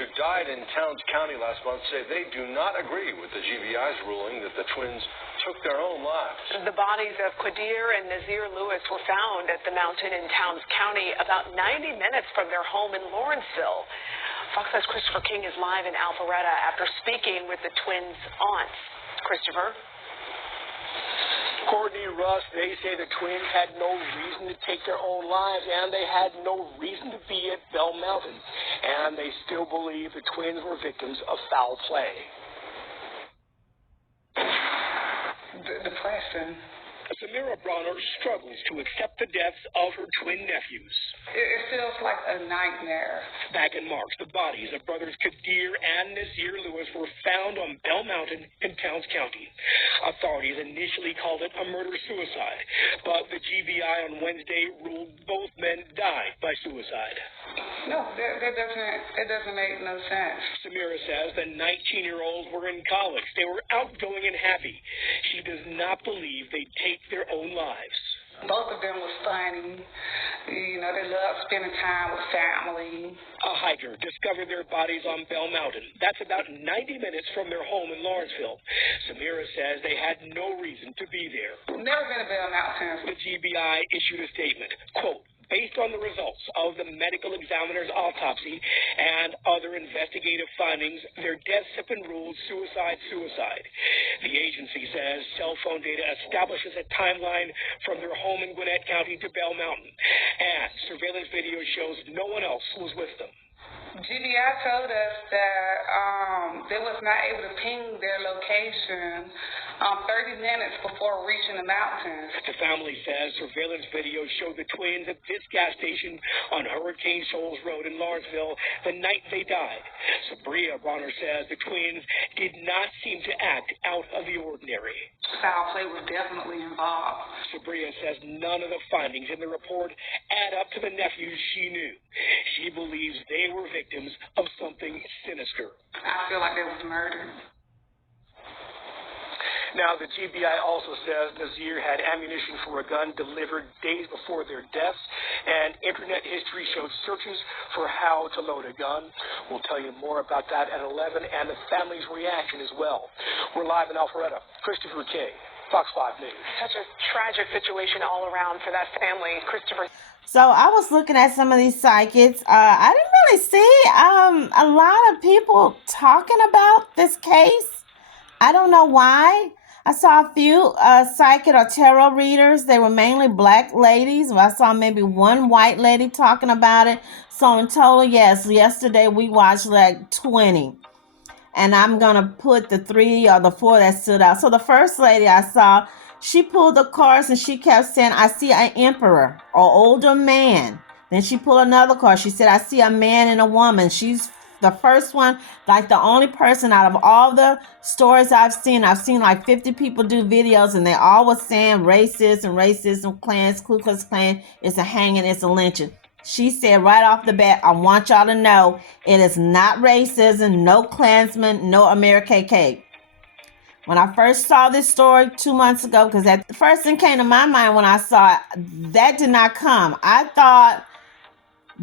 who died in Towns County last month say they do not agree with the GBI's ruling that the twins took their own lives. The bodies of Qaadir and Naazir Lewis were found at the mountain in Towns County, about 90 minutes from their home in Lawrenceville. Fox 5's Christopher King is live in Alpharetta after speaking with the twins' aunts. Christopher? Courtney, Russ, they say the twins had no reason to take their own lives, and they had no reason to be at Bell Mountain. And they still believe the twins were victims of foul play. Depressing. Samira Bronner struggles to accept the deaths of her twin nephews. It feels like a nightmare. Back in March, the bodies of brothers Qaadir and Naazir Lewis were found on Bell Mountain in Towns County. Authorities initially called it a murder-suicide, but the GBI on Wednesday ruled both men died by suicide. No, that doesn't make no sense. Samira says the 19-year-olds were in college. They were outgoing and happy. She does not believe they'd take their own lives. Both of them was funny. You know, they loved spending time with family. A hiker discovered their bodies on Bell Mountain. That's about 90 minutes from their home in Lawrenceville. Samira says they had no reason to be there. Never been to Bell Mountain. The GBI issued a statement, quote, based on the results of the medical examiner's autopsy and other investigative findings, their deaths have been ruled suicide. The agency says cell phone data establishes a timeline from their home in Gwinnett County to Bell Mountain, and surveillance video shows no one else was with them. GBI told us that they was not able to ping their location 30 minutes before reaching the mountains. The family says surveillance video showed the twins at this gas station on Hurricane Shoals Road in Lawrenceville the night they died. Sabria Bonner says the twins did not seem to act out of the ordinary. Foul play was definitely involved. Sabria says none of the findings in the report add up to the nephews she knew. She believes they were victims of something sinister. I feel like there was murder. Now, the GBI also says Naazir had ammunition for a gun delivered days before their deaths, and internet history shows searches for how to load a gun. We'll tell you more about that at 11, and the family's reaction as well. We're live in Alpharetta. Christopher King, Fox 5 News. Such a tragic situation all around for that family. Christopher. So I was looking at some of these psychics. I didn't really see a lot of people talking about this case. I don't know why. I saw a few psychic or tarot readers. They were mainly black ladies. I saw maybe one white lady talking about it. So in total, yes, yesterday we watched like 20. And I'm going to put the 3 or the 4 that stood out. So the first lady I saw, she pulled the cards and she kept saying, I see an emperor or older man. Then she pulled another card. She said, I see a man and a woman. She's the first one, like the only person out of all the stories I've seen like 50 people do videos, and they all were saying racism, Klans, Ku Klux Klan, it's a hanging, it's a lynching. She said right off the bat, I want y'all to know it is not racism, no Klansmen, no KKK. When I first saw this story 2 months ago, because that the first thing came to my mind when I saw it, that did not come. I thought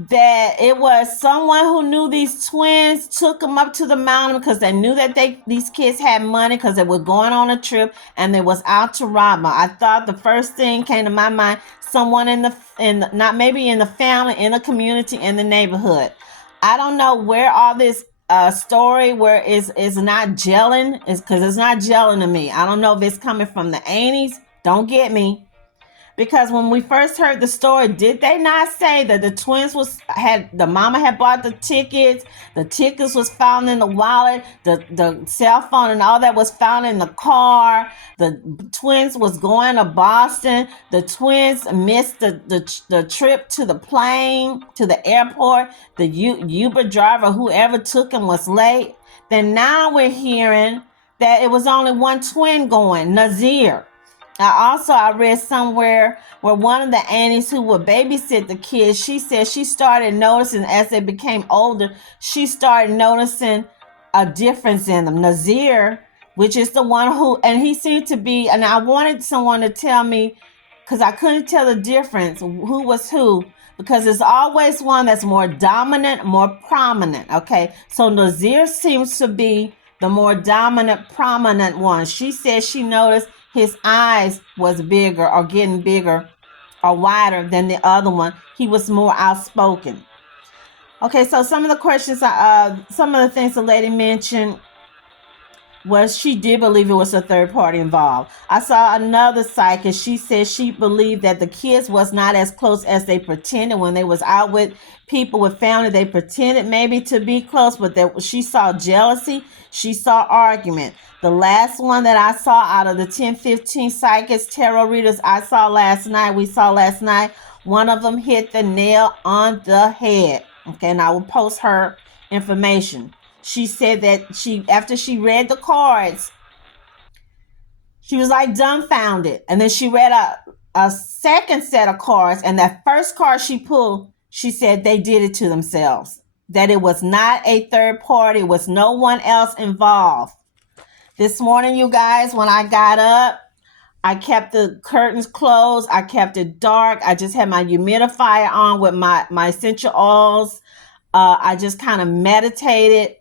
that it was someone who knew these twins, took them up to the mountain because they knew that these kids had money because they were going on a trip and they was out to rob them. I thought the first thing came to my mind, someone not maybe in the family, in the community, in the neighborhood. I don't know where all this story where is not gelling, is because it's not gelling to me. I don't know if it's coming from the 80s. Don't get me. Because when we first heard the story, did they not say that the twins the mama had bought the tickets was found in the wallet, the cell phone and all that was found in the car, the twins was going to Boston, the twins missed the trip to the plane, to the airport, the Uber driver, whoever took him was late. Then now we're hearing that it was only one twin going, Naazir. I read somewhere where one of the aunties who would babysit the kids, she said she started noticing as they became older, she started noticing a difference in them. Naazir, which is the one and he seemed to be, and I wanted someone to tell me, because I couldn't tell the difference, who was who. because there's always one that's more dominant, more prominent. Okay, so Naazir seems to be the more dominant, prominent one. She said she noticed his eyes was bigger or getting bigger or wider than the other one. He was more outspoken. Okay, so some of the questions, some of the things the lady mentioned was she did believe it was a third party involved. I saw another psychic. She said she believed that the kids was not as close as they pretended when they was out with people, with family. They pretended maybe to be close, but that she saw jealousy. She saw argument. The last one that I saw out of the 10, 15 psychics, tarot readers we saw last night, one of them hit the nail on the head. Okay, and I will post her information. She said that after she read the cards, she was like dumbfounded. And then she read a second set of cards. And that first card she pulled, she said they did it to themselves. That it was not a third party. It was no one else involved. This morning, you guys, when I got up, I kept the curtains closed. I kept it dark. I just had my humidifier on with my essential oils. I just kind of meditated.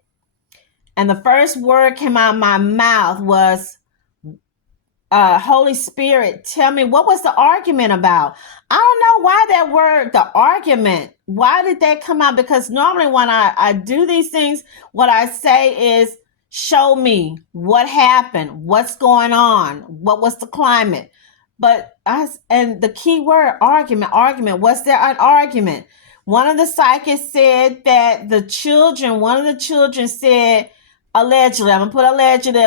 And the first word came out of my mouth was, Holy Spirit, tell me, what was the argument about? I don't know why that word, the argument, why did that come out? Because normally when I do these things, what I say is, show me what happened, what's going on, what was the climate. And the key word, argument, was there an argument? One of the psychics said that one of the children said, allegedly, I'm going to put allegedly,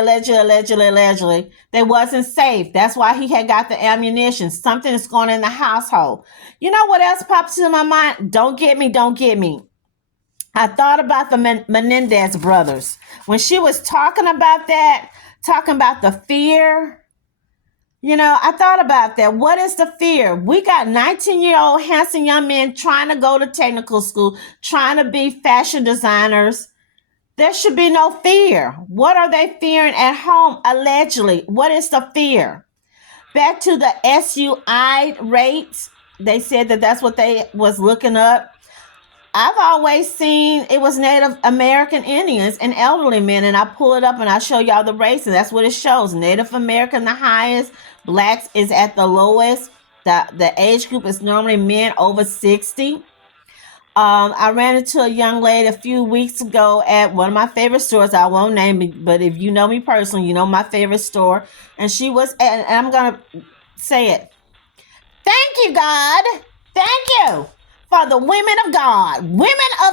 they wasn't safe. That's why he had got the ammunition. Something is going on in the household. You know what else pops into my mind? Don't get me. I thought about the Menendez brothers. When she was talking about the fear, I thought about that. What is the fear? We got 19-year-old handsome young men trying to go to technical school, trying to be fashion designers. There should be no fear. What are they fearing at home? Allegedly. What is the fear? Back to the SUI rates. They said that's what they was looking up. I've always seen it was Native American Indians and elderly men, and I pull it up and I show y'all the race, and that's what it shows. Native American the highest, blacks is at the lowest. The age group is normally men over 60. I ran into a young lady a few weeks ago at one of my favorite stores. I won't name it, but if you know me personally, you know my favorite store. And she was, and I'm going to say it. Thank you, God. Thank you for the women of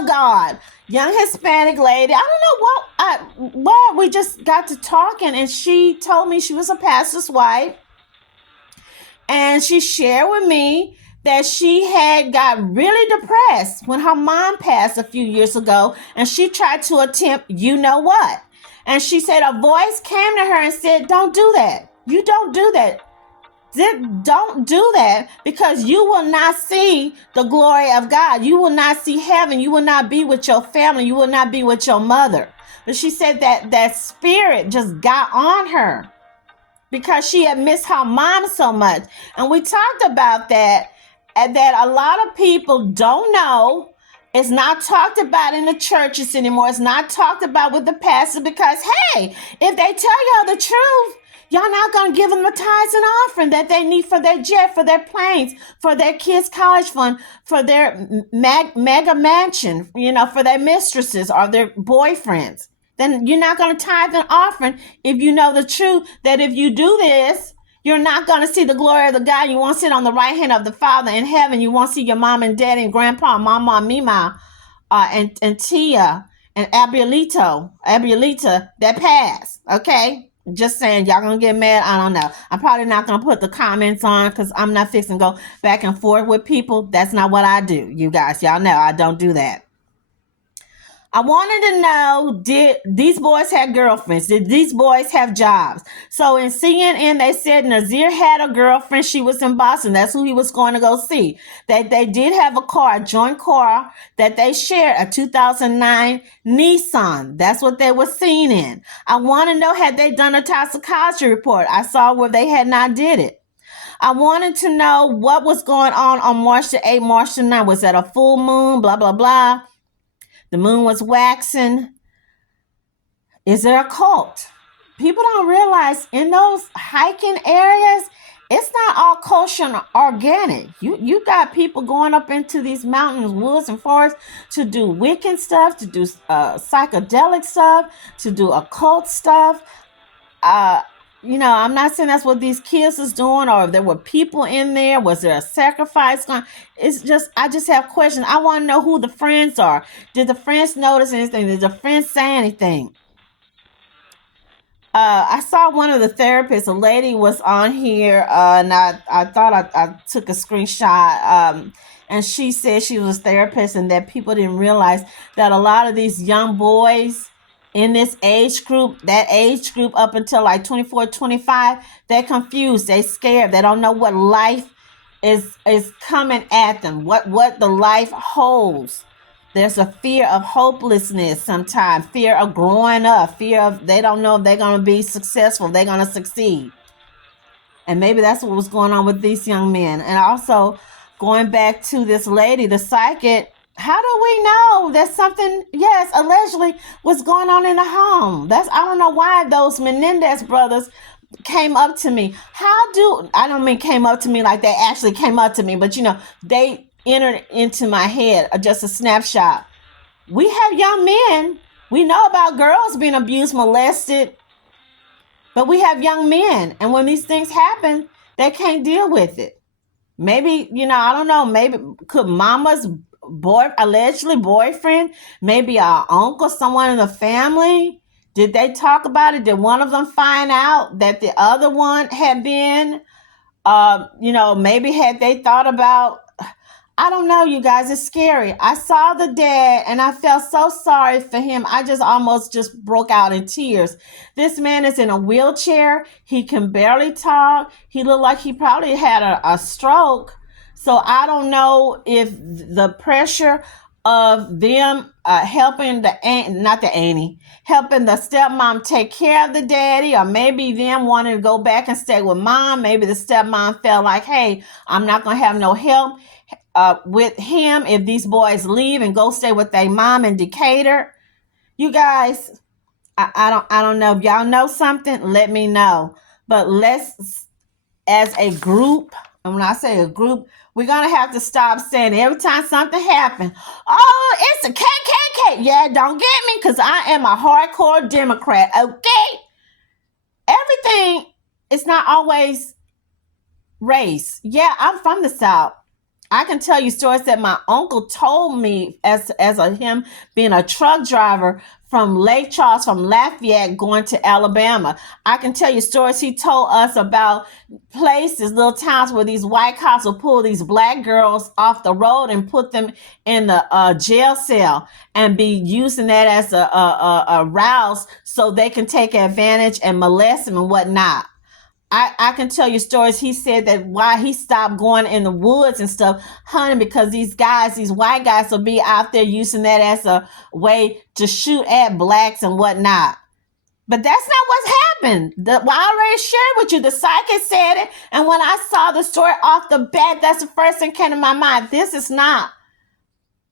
God. Young Hispanic lady. I don't know what we just got to talking, and she told me she was a pastor's wife. And she shared with me that she had got really depressed when her mom passed a few years ago, and she tried to attempt you know what. And she said a voice came to her and said, don't do that. You don't do that. Don't do that, because you will not see the glory of God. You will not see heaven. You will not be with your family. You will not be with your mother. But she said that spirit just got on her because she had missed her mom so much. And we talked about that, and that a lot of people don't know. It's not talked about in the churches anymore. It's not talked about with the pastor, because, hey, if they tell y'all the truth, y'all not going to give them the tithes and offering that they need for their jet, for their planes, for their kids' college fund, for their mega mansion, for their mistresses or their boyfriends. Then you're not going to tithe and offering if you know the truth, that if you do this, you're not going to see the glory of the God. You won't sit on the right hand of the Father in heaven. You won't see your mom and daddy and grandpa, mama, Mima, and Tia, and Abuelita that pass. Okay? Just saying, y'all going to get mad? I don't know. I'm probably not going to put the comments on, because I'm not fixing to go back and forth with people. That's not what I do, you guys. Y'all know I don't do that. I wanted to know, did these boys have girlfriends? Did these boys have jobs? So in CNN, they said Naazir had a girlfriend. She was in Boston. That's who he was going to go see. That they did have a joint car that they shared, a 2009 Nissan. That's what they were seen in. I want to know, had they done a toxicology report? I saw where they had not did it. I wanted to know what was going on March the 8th, March the 9th. Was that a full moon? Blah, blah, blah. The moon was waxing. Is there a cult? People don't realize in those hiking areas, it's not all kosher and organic. You got people going up into these mountains, woods, and forests to do Wiccan stuff, to do psychedelic stuff, to do occult stuff. I'm not saying that's what these kids is doing, or if there were people in there. Was there a sacrifice going? I just have questions. I want to know who the friends are. Did the friends notice anything? Did the friends say anything? I saw one of the therapists, a lady was on here, and I thought I took a screenshot, and she said she was a therapist and that people didn't realize that a lot of these young boys in this age group, that age group up until like 24, 25, they're confused, they're scared, they don't know what life is coming at them, what the life holds. There's a fear of hopelessness sometimes, fear of growing up, fear of they don't know if they're going to be successful, they're going to succeed. And maybe that's what was going on with these young men. And also, going back to this lady, the psychic, how do we know that something, yes, allegedly was going on in the home? I don't know why those Menendez brothers came up to me. I don't mean came up to me like they actually came up to me, but they entered into my head, just a snapshot. We have young men. We know about girls being abused, molested, but we have young men. And when these things happen, they can't deal with it. Maybe, I don't know, maybe could mama's allegedly boyfriend, maybe our uncle, someone in the family, did they talk about it? Did one of them find out that the other one had been, maybe had they thought about, I don't know, you guys, it's scary. I saw the dad and I felt so sorry for him. I almost broke out in tears. This man is in a wheelchair. He can barely talk. He looked like he probably had a stroke. So I don't know if the pressure of them helping helping the stepmom take care of the daddy, or maybe them wanting to go back and stay with mom. Maybe the stepmom felt like, hey, I'm not going to have no help with him if these boys leave and go stay with their mom in Decatur. You guys, I don't know if y'all know something, let me know. But let's, as a group, and when I say a group, we're going to have to stop saying every time something happens, oh, it's a KKK. Yeah, don't get me, because I am a hardcore Democrat, okay? Everything is not always race. Yeah, I'm from the South. I can tell you stories that my uncle told me as him being a truck driver from Lake Charles, from Lafayette, going to Alabama. I can tell you stories he told us about places, little towns where these white cops will pull these black girls off the road and put them in the jail cell and be using that as a rouse so they can take advantage and molest them and whatnot. I can tell you stories. He said that why he stopped going in the woods and stuff, hunting, because these white guys will be out there using that as a way to shoot at blacks and whatnot. But that's not what's happened. I already shared with you. The psychic said it. And when I saw the story off the bat, that's the first thing came to my mind. This is not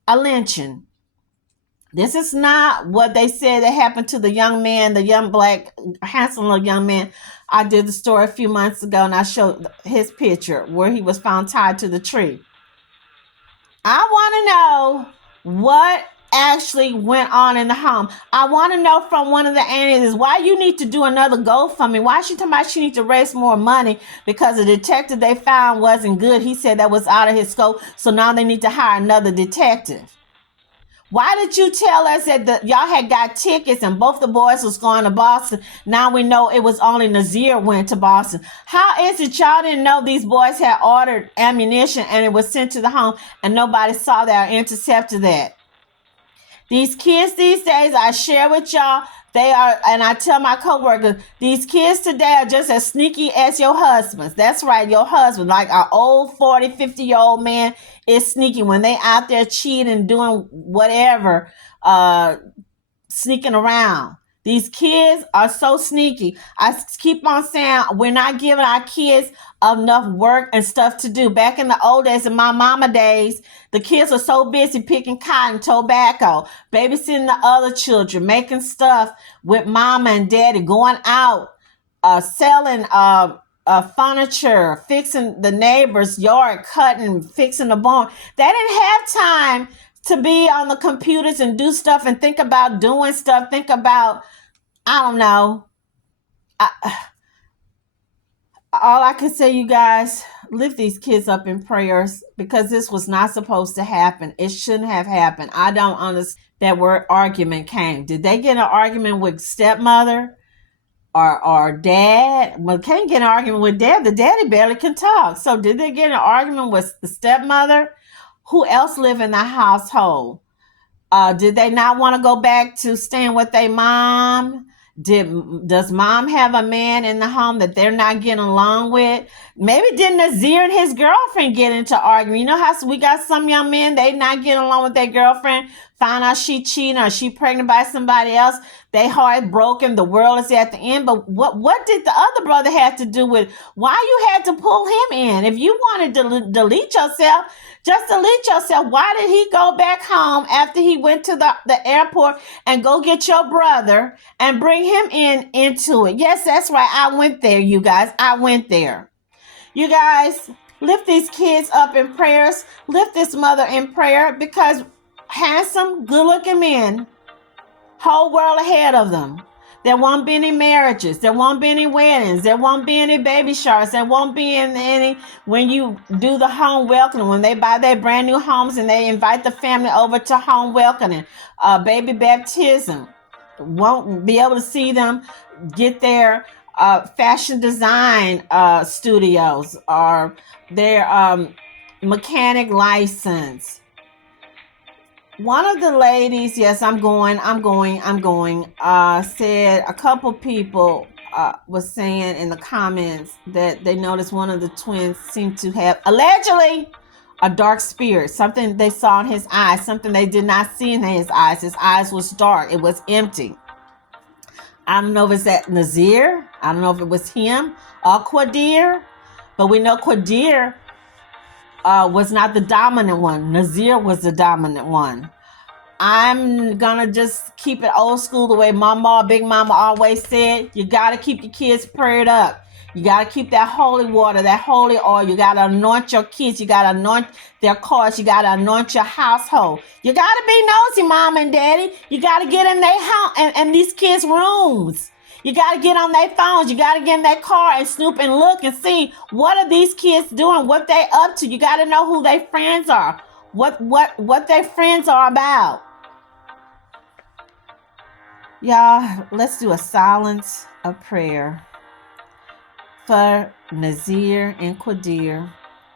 a lynching. This is not what they said that happened to the young man, the young black, handsome little young man. I did the story a few months ago and I showed his picture where he was found tied to the tree. I want to know what actually went on in the home. I want to know from one of the aunties why you need to do another GoFundMe. Why is she talking about she needs to raise more money because the detective they found wasn't good? He said that was out of his scope. So now they need to hire another detective. Why did you tell us that y'all had got tickets and both the boys was going to Boston? Now we know it was only Naazir went to Boston. How is it y'all didn't know these boys had ordered ammunition and it was sent to the home and nobody saw that or intercepted that? These kids these days, I share with y'all, they are, and I tell my coworkers, these kids today are just as sneaky as your husbands. That's right, your husband, like our old 40, 50-year-old man is sneaky when they out there cheating, doing whatever, sneaking around. These kids are so sneaky. I keep on saying we're not giving our kids enough work and stuff to do. Back in the old days, in my mama days, the kids are so busy picking cotton, tobacco, babysitting the other children, making stuff with mama and daddy, going out, selling furniture, fixing the neighbor's yard, cutting, fixing the barn. They didn't have time to be on the computers and do stuff and think about doing stuff. Think about, I don't know. All I can say, you guys, lift these kids up in prayers, because this was not supposed to happen. It shouldn't have happened. I don't understand that word argument came. Did they get an argument with stepmother or dad? Well, can't get an argument with dad. The daddy barely can talk. So did they get an argument with the stepmother? Who else live in the household? Did they not want to go back to staying with their mom? Does mom have a man in the home that they're not getting along with? Maybe did Naazir and his girlfriend get into arguing? You know how we got some young men, they not getting along with their girlfriend, find out she cheating or she pregnant by somebody else, they heart broken, the world is at the end. But what did the other brother have to do with why you had to pull him in? If you wanted to delete yourself, just delete yourself. Why did he go back home after he went to the airport and go get your brother and bring him into it? Yes, that's right. I went there, you guys. I went there. You guys, lift these kids up in prayers. Lift this mother in prayer, because handsome, good-looking men, whole world ahead of them. There won't be any marriages. There won't be any weddings. There won't be any baby showers. There won't be any when you do the home welcoming, when they buy their brand new homes and they invite the family over to home welcoming, baby baptism. Won't be able to see them get their fashion design studios or their mechanic license. One of the ladies, yes, I'm going, said a couple people was saying in the comments that they noticed one of the twins seemed to have, allegedly, a dark spirit, something they saw in his eyes, something they did not see in his eyes. His eyes was dark. It was empty. I don't know if it's that Naazir. I don't know if it was him or Qaadir, but we know Qaadir was not the dominant one. Naazir was the dominant one. I'm gonna just keep it old school, the way Mama, Big Mama always said. You gotta keep your kids prayed up. You gotta keep that holy water, that holy oil. You gotta anoint your kids. You gotta anoint their cars. You gotta anoint your household. You gotta be nosy, Mom and Daddy. You gotta get in their house and these kids' rooms. You got to get on their phones. You got to get in that car and snoop and look and see what are these kids doing, what they up to. You got to know who their friends are, what their friends are about. Y'all, let's do a silence of prayer for Naazir and Qaadir,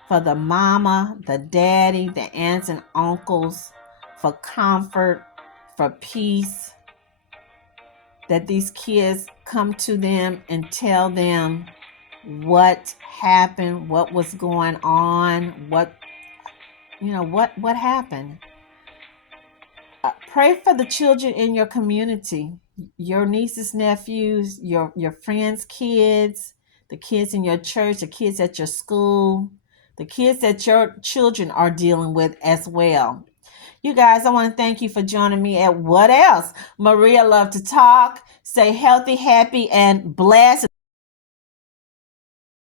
for the mama, the daddy, the aunts and uncles, for comfort, for peace, that these kids come to them and tell them what happened, what was going on, what happened. Pray for the children in your community, your nieces, nephews, your friends' kids, the kids in your church, the kids at your school, the kids that your children are dealing with as well. You guys, I want to thank you for joining me at What Else? Maria loved to talk. Stay healthy, happy, and blessed.